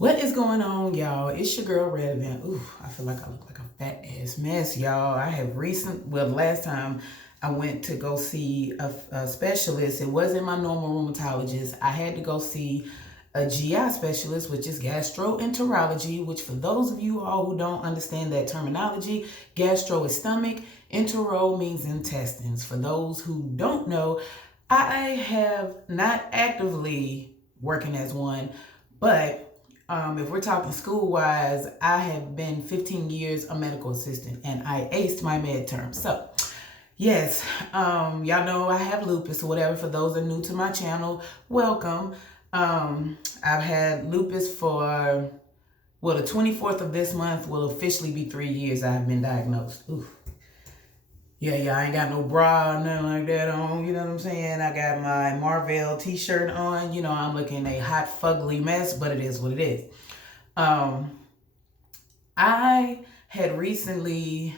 What is going on, y'all? It's your girl Red Event. Ooh, I feel like I look like a fat ass mess, y'all. Last time I went to go see a specialist, it wasn't my normal rheumatologist. I had to go see a GI specialist, which is gastroenterology, which for those of you all who don't understand that terminology, gastro is stomach, entero means intestines. For those who don't know, I have not actively working as one, but if we're talking school-wise, I have been 15 years a medical assistant, and I aced my med term. So, yes, y'all know I have lupus or whatever. For those that are new to my channel, welcome. I've had lupus for, the 24th of this month will officially be 3 years I've been diagnosed. Oof. Yeah, I ain't got no bra or nothing like that on, you know what I'm saying? I got my Marvel t-shirt on, I'm looking a hot, fugly mess, but it is what it is. I had recently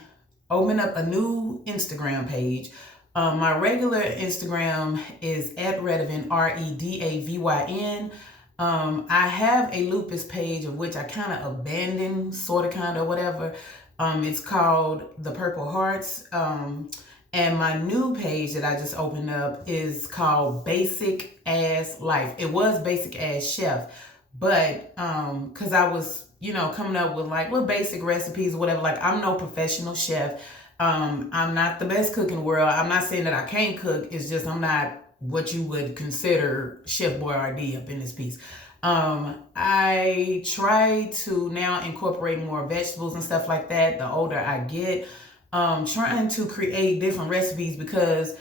opened up a new Instagram page. My regular Instagram is @Redavin, REDAVYN. I have a lupus page of which I kind of abandoned, whatever. It's called The Purple Hearts. And my new page that I just opened up is called Basic Ass Life. It was Basic Ass Chef, but because I was, coming up with basic recipes or whatever. Like, I'm no professional chef. I'm not the best cook in the world. I'm not saying that I can't cook. It's just I'm not what you would consider Chef Boyardee up in this piece. I try to now incorporate more vegetables and stuff like that the older I get. Trying to create different recipes because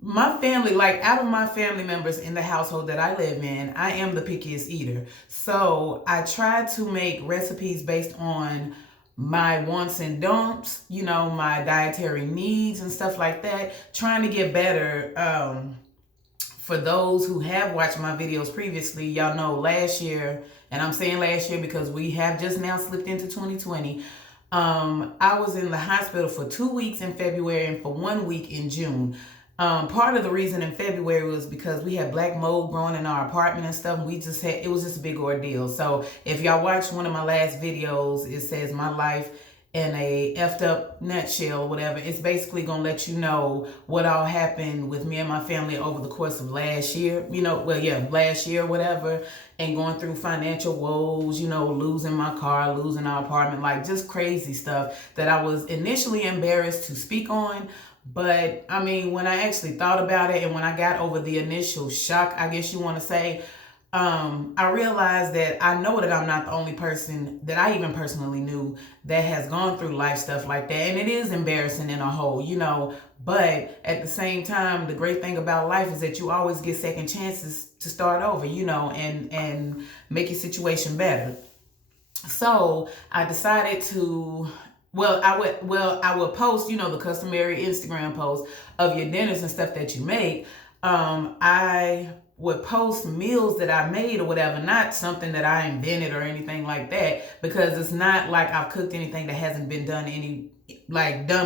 my family, out of my family members in the household that I live in, I am the pickiest eater. So I try to make recipes based on my wants and don'ts, my dietary needs and stuff like that, trying to get better. For those who have watched my videos previously, y'all know last year, and I'm saying last year because we have just now slipped into 2020, I was in the hospital for 2 weeks in February and for 1 week in June. Part of the reason in February was because we had black mold growing in our apartment and stuff. It was just a big ordeal. So if y'all watched one of my last videos, it says my life in a effed up nutshell or whatever. It's basically gonna let you know what all happened with me and my family over the course of last year, last year, whatever, and going through financial woes, losing my car, losing our apartment, just crazy stuff that I was initially embarrassed to speak on. But I mean, when I actually thought about it and when I got over the initial shock, I guess you want to say, I realized that I know that I'm not the only person that I even personally knew that has gone through life stuff like that. And it is embarrassing in a whole, but at the same time, the great thing about life is that you always get second chances to start over, and make your situation better. So I decided to, I would post, the customary Instagram post of your dinners and stuff that you make. I would post meals that I made or whatever, not something that I invented or anything like that, because it's not like I've cooked anything that hasn't been done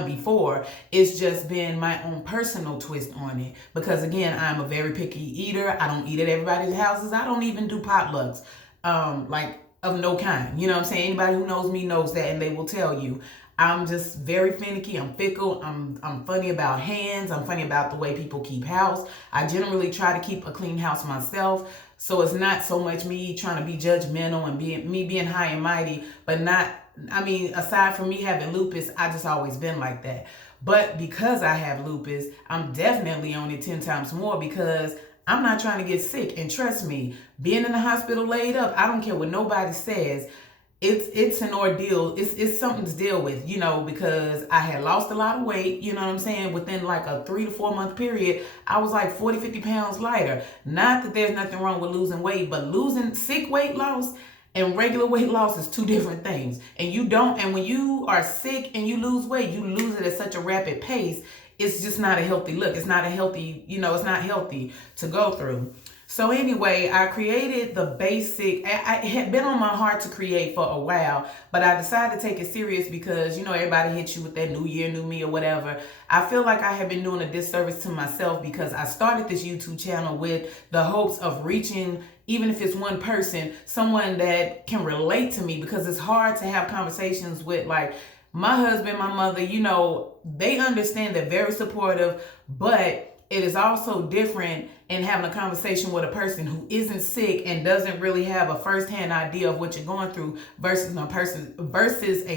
before. It's just been my own personal twist on it, because again, I'm a very picky eater. I don't eat at everybody's houses. I don't even do potlucks, of no kind. You know what I'm saying? Anybody who knows me knows that, and they will tell you I'm just very finicky. I'm fickle. I'm funny about hands. I'm funny about the way people keep house. I generally try to keep a clean house myself. So it's not so much me trying to be judgmental and being high and mighty, but aside from me having lupus, I just always been like that. But because I have lupus, I'm definitely on it 10 times more, because I'm not trying to get sick. And trust me, being in the hospital laid up, I don't care what nobody says. It's an ordeal. It's something to deal with, because I had lost a lot of weight, you know what I'm saying? Within a 3 to 4 month period, I was 40, 50 pounds lighter. Not that there's nothing wrong with losing weight, but losing sick weight loss and regular weight loss is two different things. And when you are sick and you lose weight, you lose it at such a rapid pace. It's just not a healthy look. It's not a healthy, it's not healthy to go through. So anyway, I created the basic. It had been on my heart to create for a while, but I decided to take it serious because, everybody hits you with that new year, new me or whatever. I feel like I have been doing a disservice to myself because I started this YouTube channel with the hopes of reaching, even if it's one person, someone that can relate to me, because it's hard to have conversations with, like, my husband, my mother, they understand, they're very supportive, but it is also different in having a conversation with a person who isn't sick and doesn't really have a firsthand idea of what you're going through versus a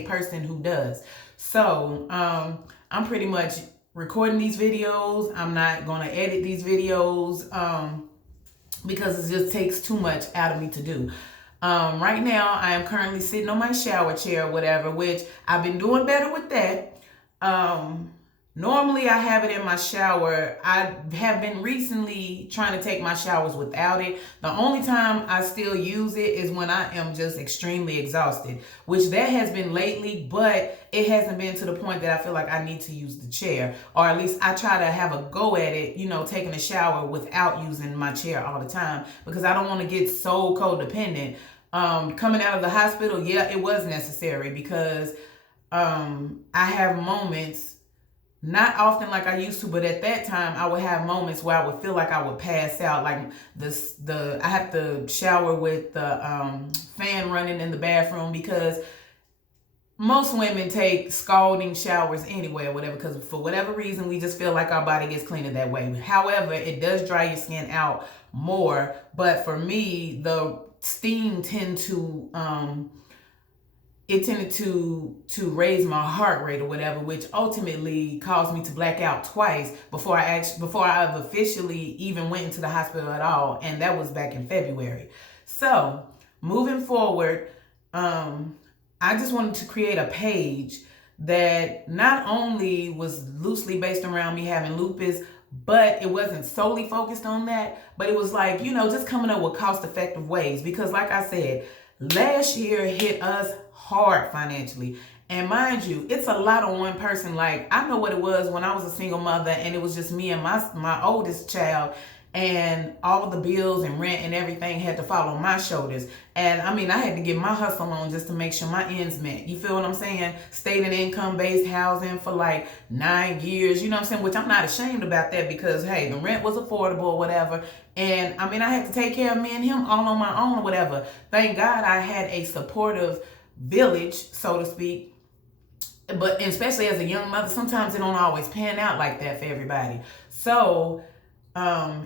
person who does. So I'm pretty much recording these videos. I'm not going to edit these videos because it just takes too much out of me to do. Right now, I am currently sitting on my shower chair or whatever, which I've been doing better with that. Normally I have it in my shower. I have been recently trying to take my showers without it. The only time I still use it is when I am just extremely exhausted, which that has been lately, but it hasn't been to the point that I feel like I need to use the chair, or at least I try to have a go at it, taking a shower without using my chair all the time, because I don't want to get so codependent. Coming out of the hospital, yeah, it was necessary because I have moments, not often like I used to, but at that time I would have moments where I would feel like I would pass out. Like I have to shower with the fan running in the bathroom, because most women take scalding showers anyway or whatever, because for whatever reason we just feel like our body gets cleaner that way. However, it does dry your skin out more, but for me the steam tended to raise my heart rate or whatever, which ultimately caused me to black out twice before I've officially even went into the hospital at all, and that was back in February. So moving forward, I just wanted to create a page that not only was loosely based around me having lupus, but it wasn't solely focused on that, but it was like, just coming up with cost-effective ways, because like I said, last year hit us hard financially. And mind you, it's a lot on one person. Like, I know what it was when I was a single mother and it was just me and my oldest child, and all of the bills and rent and everything had to fall on my shoulders. And I mean, I had to get my hustle on just to make sure my ends met. You feel what I'm saying? Stayed in income-based housing for like 9 years, you know what I'm saying? Which I'm not ashamed about that, because hey, the rent was affordable or whatever. And I mean, I had to take care of me and him all on my own or whatever. Thank God I had a supportive village, so to speak. But especially as a young mother, sometimes it don't always pan out like that for everybody. So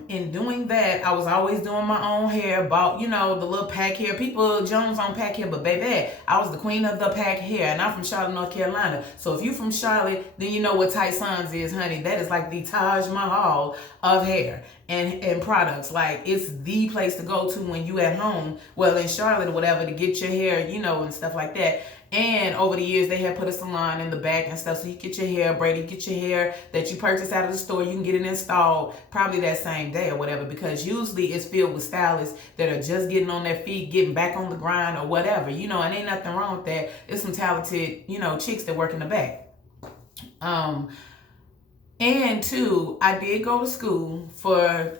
in doing that, I was always doing my own hair, bought, the little pack hair. People Jones on pack hair, but baby, I was the queen of the pack hair, and I'm from Charlotte, North Carolina. So if you from Charlotte, then you know what Tight Sons is, honey. That is like the Taj Mahal of hair and products. Like, it's the place to go to when you at home, well, in Charlotte or whatever, to get your hair, and stuff like that. And over the years, they have put a salon in the back and stuff, so you get your hair braided, get your hair that you purchase out of the store, you can get it installed probably that same day or whatever, because usually it's filled with stylists that are just getting on their feet, getting back on the grind or whatever, and ain't nothing wrong with that. It's some talented, chicks that work in the back. And two, I did go to school for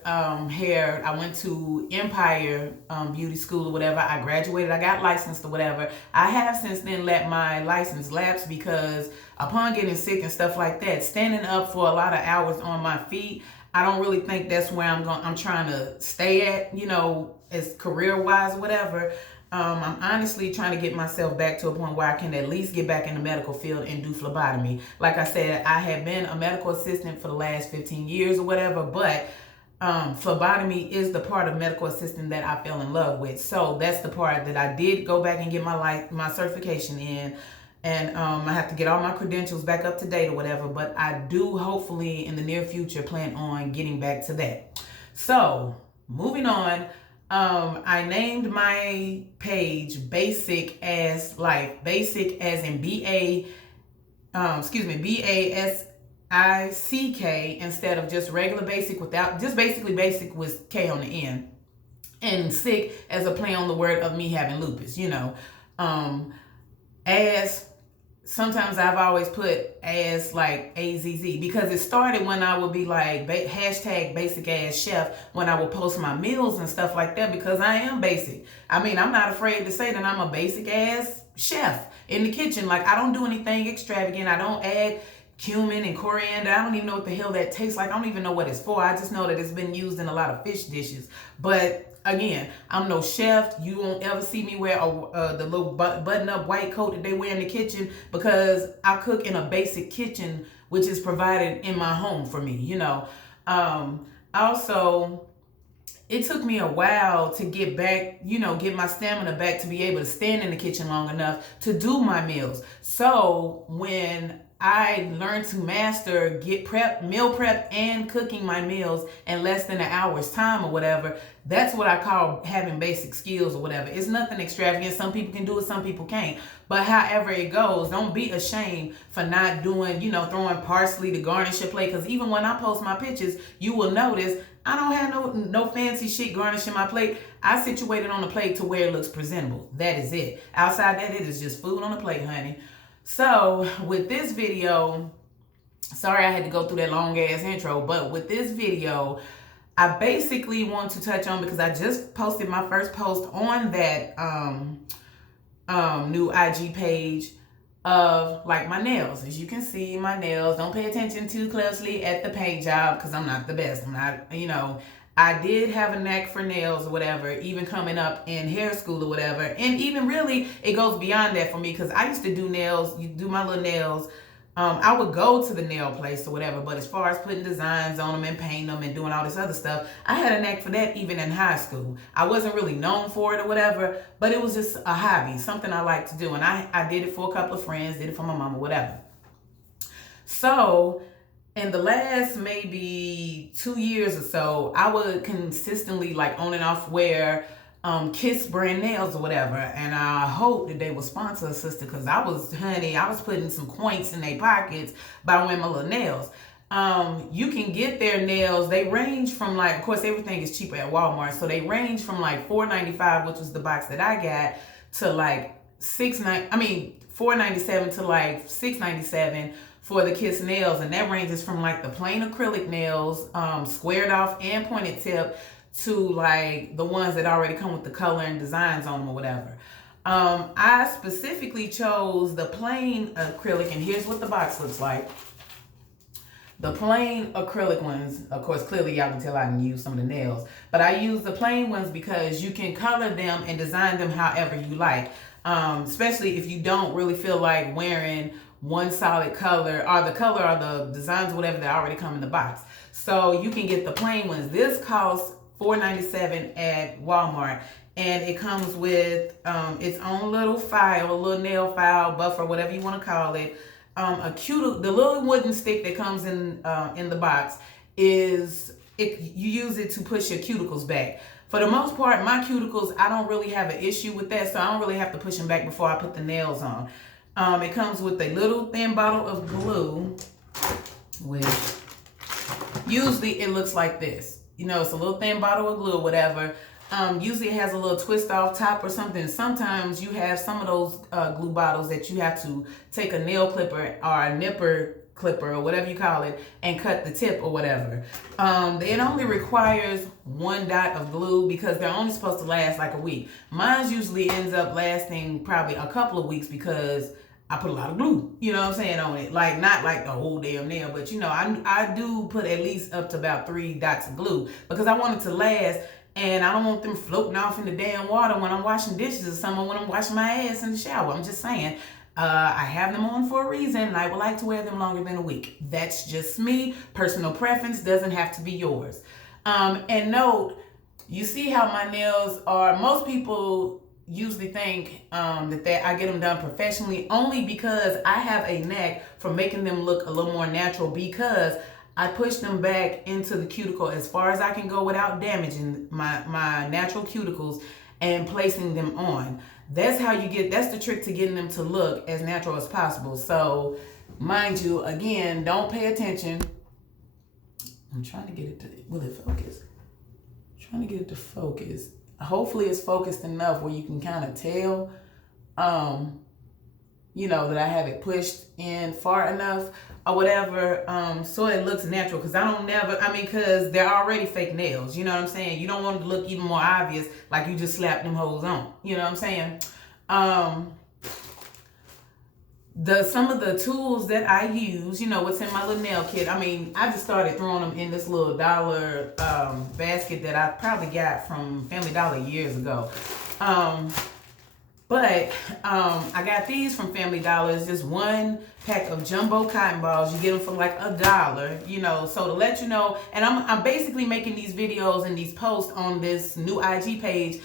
hair. I went to Empire Beauty School or whatever. I graduated. I got licensed or whatever. I have since then let my license lapse, because upon getting sick and stuff like that, standing up for a lot of hours on my feet, I don't really think that's where I'm trying to stay at, as career-wise or whatever. I'm honestly trying to get myself back to a point where I can at least get back in the medical field and do phlebotomy. Like I said, I have been a medical assistant for the last 15 years or whatever, but phlebotomy is the part of medical assistant that I fell in love with. So that's the part that I did go back and get my certification in. And I have to get all my credentials back up to date or whatever, but I do hopefully in the near future plan on getting back to that. So moving on. I named my page Basic as Life. Basic as in BASICK instead of just regular basic without, just basically basic with K on the end. And sick as a play on the word of me having lupus, as sometimes I've always put as like AZZ because it started when I would be like hashtag basic ass chef when I would post my meals and stuff like that, because I am basic. I mean, I'm not afraid to say that I'm a basic ass chef in the kitchen. Like, I don't do anything extravagant. I don't add cumin and coriander. I don't even know what the hell that tastes like. I don't even know what it's for. I just know that it's been used in a lot of fish dishes. But again, I'm no chef. You won't ever see me wear the little button-up white coat that they wear in the kitchen, because I cook in a basic kitchen, which is provided in my home for me, you know. Also, it took me a while to get back, you know, get my stamina back to be able to stand in the kitchen long enough to do my meals. So when I learned to master meal prep and cooking my meals in less than an hour's time or whatever, that's what I call having basic skills or whatever. It's nothing extravagant. Some people can do it, some people can't. But however it goes, don't be ashamed for not doing, you know, throwing parsley to garnish your plate. Because even when I post my pictures, you will notice I don't have no fancy shit garnishing my plate. I situate it on the plate to where it looks presentable. That is it. Outside that, it is just food on the plate, honey. So with this video, sorry I had to go through that long ass intro, but with this video, I basically want to touch on, because I just posted my first post on that new IG page of like my nails. As you can see, my nails, don't pay attention too closely at the paint job, because I'm not the best. I'm not, you know, I did have a knack for nails or whatever, even coming up in hair school or whatever. And even really, it goes beyond that for me, because I used to do nails, you do my little nails. I would go to the nail place or whatever, but as far as putting designs on them and painting them and doing all this other stuff, I had a knack for that even in high school. I wasn't really known for it or whatever, but it was just a hobby, something I like to do. And I did it for a couple of friends, did it for my mama, whatever. So in the last maybe 2 years or so, I would consistently like on and off wear Kiss brand nails or whatever, and I hope that they will sponsor a sister, because I was putting some coins in their pockets by wearing my little nails. You can get their nails, they range from like, of course everything is cheaper at Walmart, so they range from like $4.95, which was the box that I got, to like $4.97 to like $6.97 for the Kiss nails, and that ranges from like the plain acrylic nails, squared off and pointed tip, to like the ones that already come with the color and designs on them or whatever. I specifically chose the plain acrylic, and here's what the box looks like. The plain acrylic ones, of course, clearly y'all can tell I can use some of the nails, but I use the plain ones because you can color them and design them however you like, especially if you don't really feel like wearing one solid color, or the designs, whatever, that already come in the box. So you can get the plain ones. This costs $4.97 at Walmart, and it comes with its own little file, little nail file, buffer, whatever you want to call it. The little wooden stick that comes in the box you use it to push your cuticles back. For the most part, my cuticles, I don't really have an issue with that, so I don't really have to push them back before I put the nails on. It comes with a little thin bottle of glue, which usually it looks like this. You know, it's a little thin bottle of glue or whatever. Usually it has a little twist off top or something. Sometimes you have some of those glue bottles that you have to take a nail clipper or a nipper clipper or whatever you call it and cut the tip or whatever. It only requires 1 dot of glue because they're only supposed to last like a week. Mine usually ends up lasting probably a couple of weeks because I put a lot of glue, you know what I'm saying, on it. Like, not like the whole damn nail, but you know, I do put at least up to about 3 dots of glue because I want it to last, and I don't want them floating off in the damn water when I'm washing dishes or something, when I'm washing my ass in the shower. I'm just saying, I have them on for a reason, and I would like to wear them longer than a week. That's just me. Personal preference, doesn't have to be yours. And note, you see how my nails are, most people usually think that I get them done professionally, only because I have a knack for making them look a little more natural, because I push them back into the cuticle as far as I can go without damaging my natural cuticles and placing them on. That's the trick to getting them to look as natural as possible. So mind you, again, don't pay attention. I'm trying to get it to, will it focus? I'm trying to get it to focus. Hopefully it's focused enough where you can kind of tell. that I have it pushed in far enough or whatever, so it looks natural. Because because they're already fake nails. You know what I'm saying? You don't want it to look even more obvious, like you just slapped them hoes on. You know what I'm saying? Some of the tools that I use, what's in my little nail kit. I just started throwing them in this little dollar basket that I probably got from Family Dollar years ago. But I got these from Family Dollar. It's just one pack of jumbo cotton balls. You get them for like $1, So to let you know, and I'm basically making these videos and these posts on this new IG page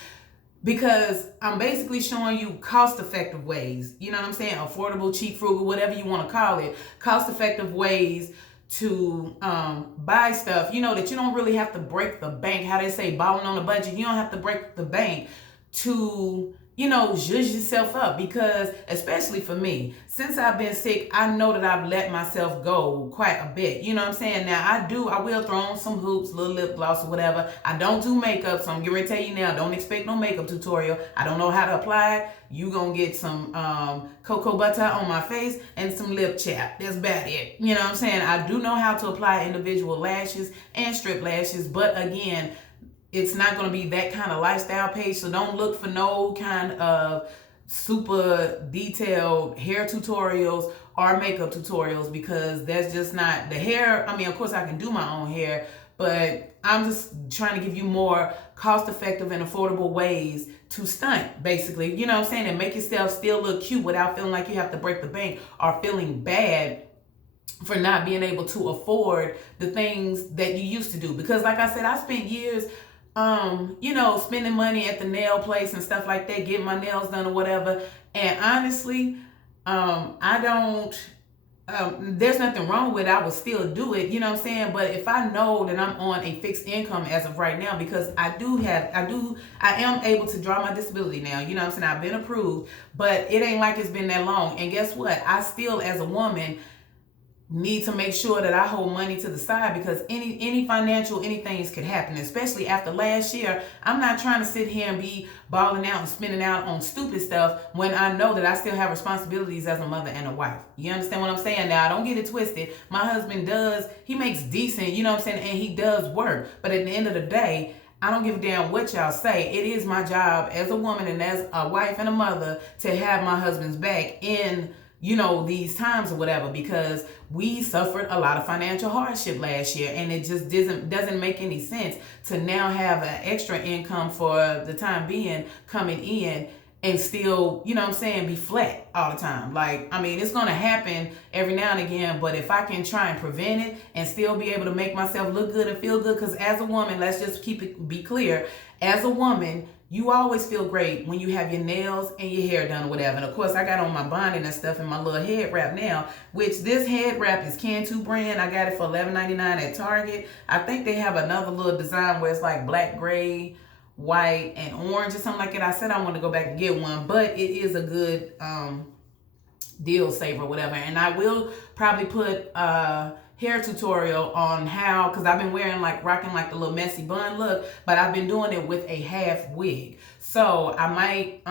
because I'm basically showing you cost-effective ways. You know what I'm saying? Affordable, cheap, frugal, whatever you want to call it. Cost-effective ways to buy stuff, that you don't really have to break the bank. How they say, balling on a budget. You don't have to break the bank to zhuzh yourself up, because especially for me, since I've been sick, I know that I've let myself go quite a bit. You know what I'm saying? Now I will throw on some hoops, little lip gloss or whatever. I don't do makeup, so I'm getting ready to tell you now, don't expect no makeup tutorial. I don't know how to apply it. You gonna get some cocoa butter on my face and some lip chap. That's about it. You know what I'm saying? I do know how to apply individual lashes and strip lashes, but again, it's not going to be that kind of lifestyle page, so don't look for no kind of super detailed hair tutorials or makeup tutorials, because that's just not the hair. Of course I can do my own hair, but I'm just trying to give you more cost-effective and affordable ways to stunt, basically, you know what I'm saying, and make yourself still look cute without feeling like you have to break the bank or feeling bad for not being able to afford the things that you used to do. Because like I said, I spent years spending money at the nail place and stuff like that, getting my nails done or whatever. And honestly, I don't, there's nothing wrong with it. I would still do it, you know what I'm saying? But if I know that I'm on a fixed income as of right now, because I am able to draw my disability now, you know what I'm saying? I've been approved, but it ain't like it's been that long. And guess what? I still, as a woman, need to make sure that I hold money to the side, because any financial things could happen, especially after last year. I'm not trying to sit here and be balling out and spending out on stupid stuff when I know that I still have responsibilities as a mother and a wife. You understand what I'm saying? Now, don't get it twisted. My husband he makes decent, you know what I'm saying, and he does work. But at the end of the day, I don't give a damn what y'all say. It is my job as a woman and as a wife and a mother to have my husband's back in these times or whatever, because we suffered a lot of financial hardship last year, and it just doesn't make any sense to now have an extra income for the time being coming in and still, be flat all the time. It's going to happen every now and again, but if I can try and prevent it and still be able to make myself look good and feel good, because as a woman, let's just be clear, as a woman, you always feel great when you have your nails and your hair done or whatever. And of course, I got on my bonnet and stuff and my little head wrap now, which this head wrap is Cantu brand. I got it for $11.99 at Target. I think they have another little design where it's like black, gray, white, and orange or something like that. I said I want to go back and get one, but it is a good deal saver or whatever. And I will probably put hair tutorial on how, because I've been rocking the little messy bun look, but I've been doing it with a half wig. So I might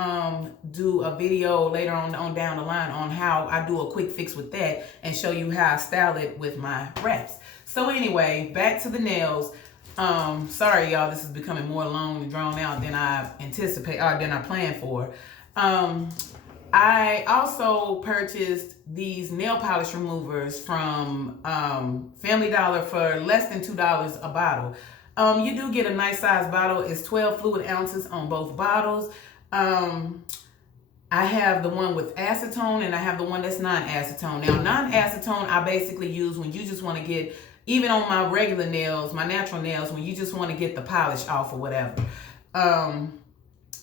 do a video later on down the line on how I do a quick fix with that and show you how I style it with my wraps. So anyway, back to the nails. Sorry y'all, this is becoming more long and drawn out than I planned for. I also purchased these nail polish removers from Family Dollar for less than $2 a bottle. You do get a nice size bottle. It's 12 fluid ounces on both bottles. I have the one with acetone and I have the one that's non-acetone. Now, non-acetone I basically use when you just want to get, even on my regular nails, my natural nails, when you just want to get the polish off or whatever.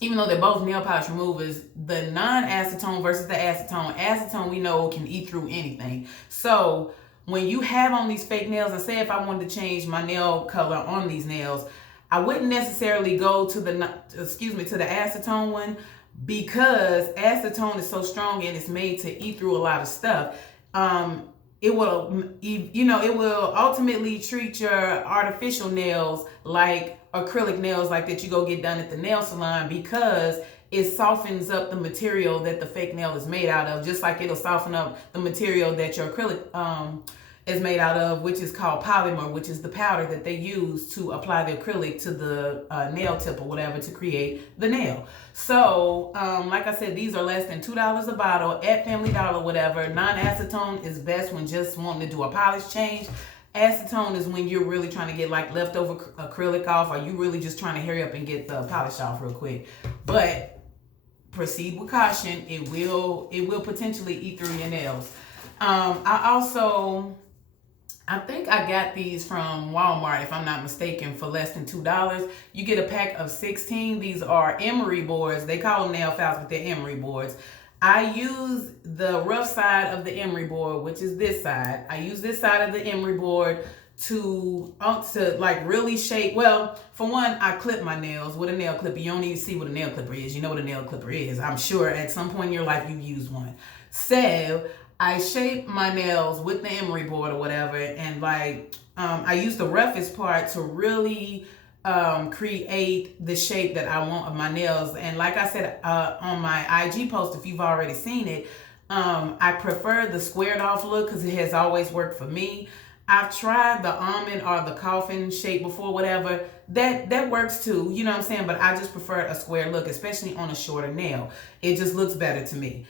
Even though they're both nail polish removers, the non-acetone versus the acetone we know can eat through anything. So when you have on these fake nails, and say if I wanted to change my nail color on these nails, I wouldn't necessarily go to the acetone one, because acetone is so strong and it's made to eat through a lot of stuff. It will ultimately treat your artificial nails like acrylic nails like that you go get done at the nail salon, because it softens up the material that the fake nail is made out of, just like it'll soften up the material that your acrylic is made out of, which is called polymer, which is the powder that they use to apply the acrylic to the nail tip or whatever to create the nail. So, like I said, these are less than $2 a bottle at Family Dollar, whatever. Non-acetone is best when just wanting to do a polish change. Acetone is when you're really trying to get like leftover acrylic off, or you really just trying to hurry up and get the polish off real quick. But proceed with caution. It will potentially eat through your nails. I think I got these from Walmart, if I'm not mistaken, for less than $2. You get a pack of 16. These are Emery Boards. They call them nail files, but they're Emery Boards. I use the rough side of the Emery board, which is this side. I use this side of the Emery board to like really shape. Well, for one, I clip my nails with a nail clipper. You don't even see what a nail clipper is. You know what a nail clipper is. I'm sure at some point in your life you've used one. So I shape my nails with the Emery board or whatever, and like I use the roughest part to really create the shape that I want of my nails. And like I said on my IG post, if you've already seen it, I prefer the squared off look because it has always worked for me. I've tried the almond or the coffin shape before, whatever. That works too, you know what I'm saying? But I just prefer a square look, especially on a shorter nail. It just looks better to me.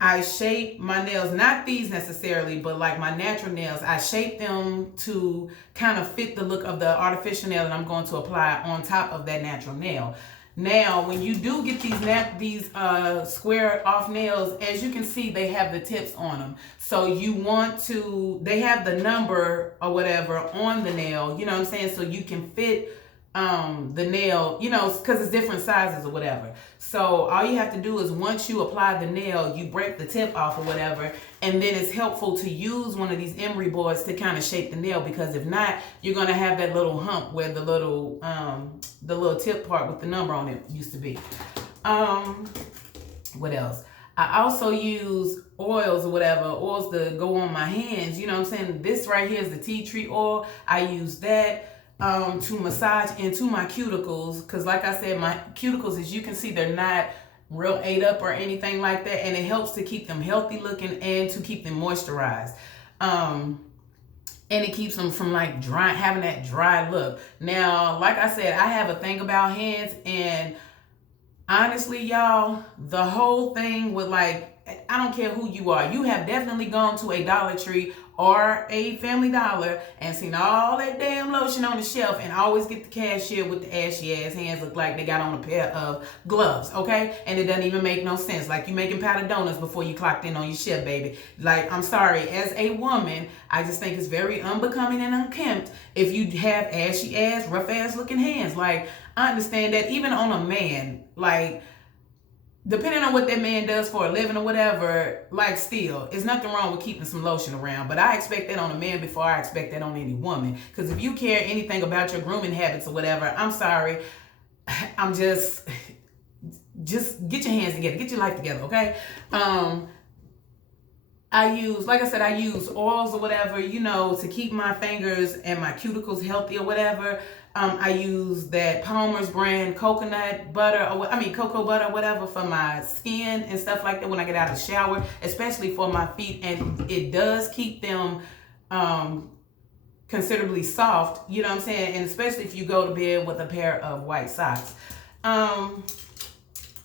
I shape my nails, not these necessarily, but like my natural nails, I shape them to kind of fit the look of the artificial nail that I'm going to apply on top of that natural nail. Now, when you do get these square off nails, as you can see, they have the tips on them. So you want to, they have the number or whatever on the nail, you know what I'm saying? So you can fit the nail, you know, because it's different sizes or whatever. So all you have to do is once you apply the nail, you break the tip off or whatever, and then it's helpful to use one of these emery boards to kind of shape the nail, because if not, you're going to have that little hump where the little tip part with the number on it used to be. What else? I also use oils or whatever, oils to go on my hands, you know what I'm saying? This right here is the tea tree oil. I use that to massage into my cuticles, because like I said, my cuticles, as you can see, they're not real ate up or anything like that, and it helps to keep them healthy looking and to keep them moisturized, and it keeps them from like dry, having that dry look. Now, like I said, I have a thing about hands, and honestly, y'all, the whole thing with like, I don't care who you are, you have definitely gone to a Dollar Tree or a Family Dollar and seen all that damn lotion on the shelf and always get the cashier with the ashy ass hands, look like they got on a pair of gloves, okay? And it doesn't even make no sense. Like you making powdered donuts before you clocked in on your shift, baby. Like, I'm sorry, as a woman, I just think it's very unbecoming and unkempt if you have ashy ass, rough ass looking hands. Like, I understand that even on a man, like, depending on what that man does for a living or whatever, like still, there's nothing wrong with keeping some lotion around. But I expect that on a man before I expect that on any woman. Because if you care anything about your grooming habits or whatever, I'm sorry. I'm just get your hands together. Get your life together, okay? I use, like I said, I use oils or whatever, you know, to keep my fingers and my cuticles healthy or whatever. I use that Palmer's brand coconut butter, cocoa butter, whatever, for my skin and stuff like that when I get out of the shower, especially for my feet. And it does keep them considerably soft, you know what I'm saying? And especially if you go to bed with a pair of white socks.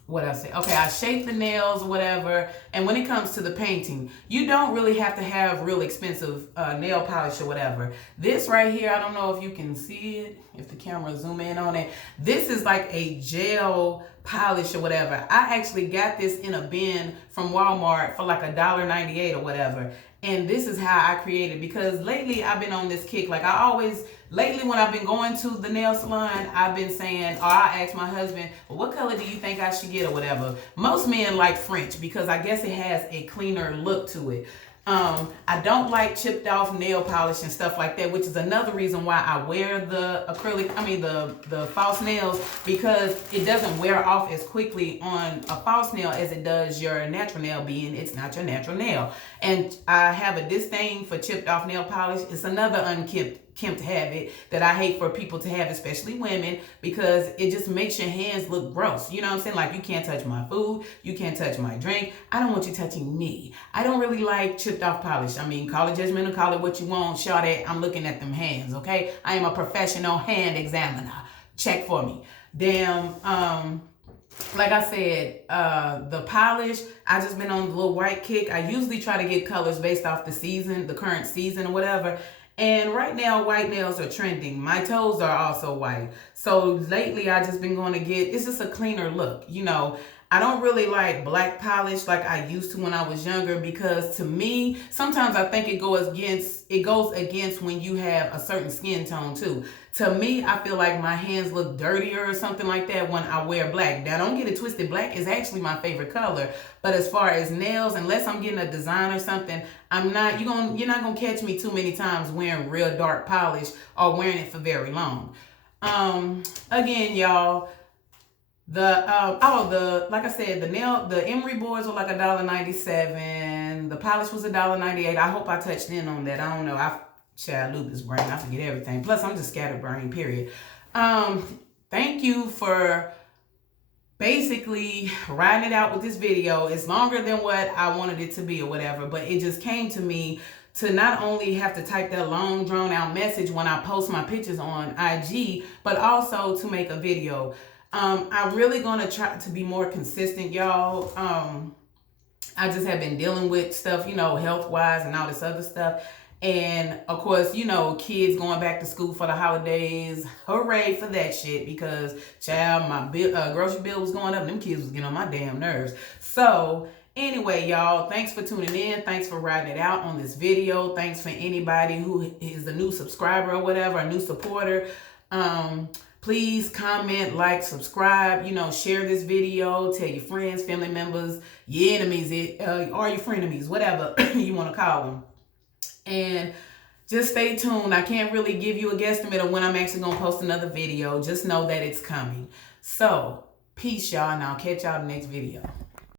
What I say? Okay, I shape the nails or whatever. And when it comes to the painting, you don't really have to have real expensive nail polish or whatever. This right here, I don't know if you can see it, if the camera zoom in on it. This is like a gel polish or whatever. I actually got this in a bin from Walmart for like $1.98 or whatever. And this is how I created, because lately I've been on this kick. Like lately when I've been going to the nail salon, I've been saying, or I ask my husband, well, what color do you think I should get or whatever. Most men like French because I guess it has a cleaner look to it. I don't like chipped off nail polish and stuff like that, which is another reason why I wear the the false nails, because it doesn't wear off as quickly on a false nail as it does your natural nail, being it's not your natural nail. And I have a disdain for chipped off nail polish. It's another unkempt Kim to have it, that I hate for people to have, especially women, because it just makes your hands look gross. You know what I'm saying? Like, you can't touch my food, you can't touch my drink. I don't want you touching me. I don't really like chipped off polish. I mean, call it judgmental, call it what you want. Shout it, I'm looking at them hands, okay? I am a professional hand examiner. Check for me. Damn, like I said, the polish, I just been on a little white kick. I usually try to get colors based off the season, the current season or whatever. And right now, white nails are trending. My toes are also white. So lately, I just been going to get, it's just a cleaner look. You know, I don't really like black polish like I used to when I was younger, because to me, sometimes I think it goes against when you have a certain skin tone too. To me, I feel like my hands look dirtier or something like that when I wear black. Now, don't get it twisted. Black is actually my favorite color. But as far as nails, unless I'm getting a design or something, you're not gonna catch me too many times wearing real dark polish or wearing it for very long. Again, y'all, like I said, the Emery boards were like $1.97. The polish was $1.98. I hope I touched in on that. I don't know. Child, lupus brain. I forget everything. Plus, I'm just scatterbrain, period. Thank you for basically riding it out with this video. It's longer than what I wanted it to be or whatever, but it just came to me to not only have to type that long drawn out message when I post my pictures on IG, but also to make a video. I'm really gonna try to be more consistent, y'all. I just have been dealing with stuff, you know, health-wise and all this other stuff. And of course, you know, kids going back to school for the holidays. Hooray for that shit, because child, my grocery bill was going up. Them kids was getting on my damn nerves. So anyway, y'all, thanks for tuning in. Thanks for riding it out on this video. Thanks for anybody who is a new subscriber or whatever, a new supporter. Please comment, like, subscribe, you know, share this video, tell your friends, family members, your enemies, or your frenemies, whatever you want to call them. And just stay tuned. I can't really give you a guesstimate of when I'm actually going to post another video. Just know that it's coming. So, peace, y'all, and I'll catch y'all in the next video.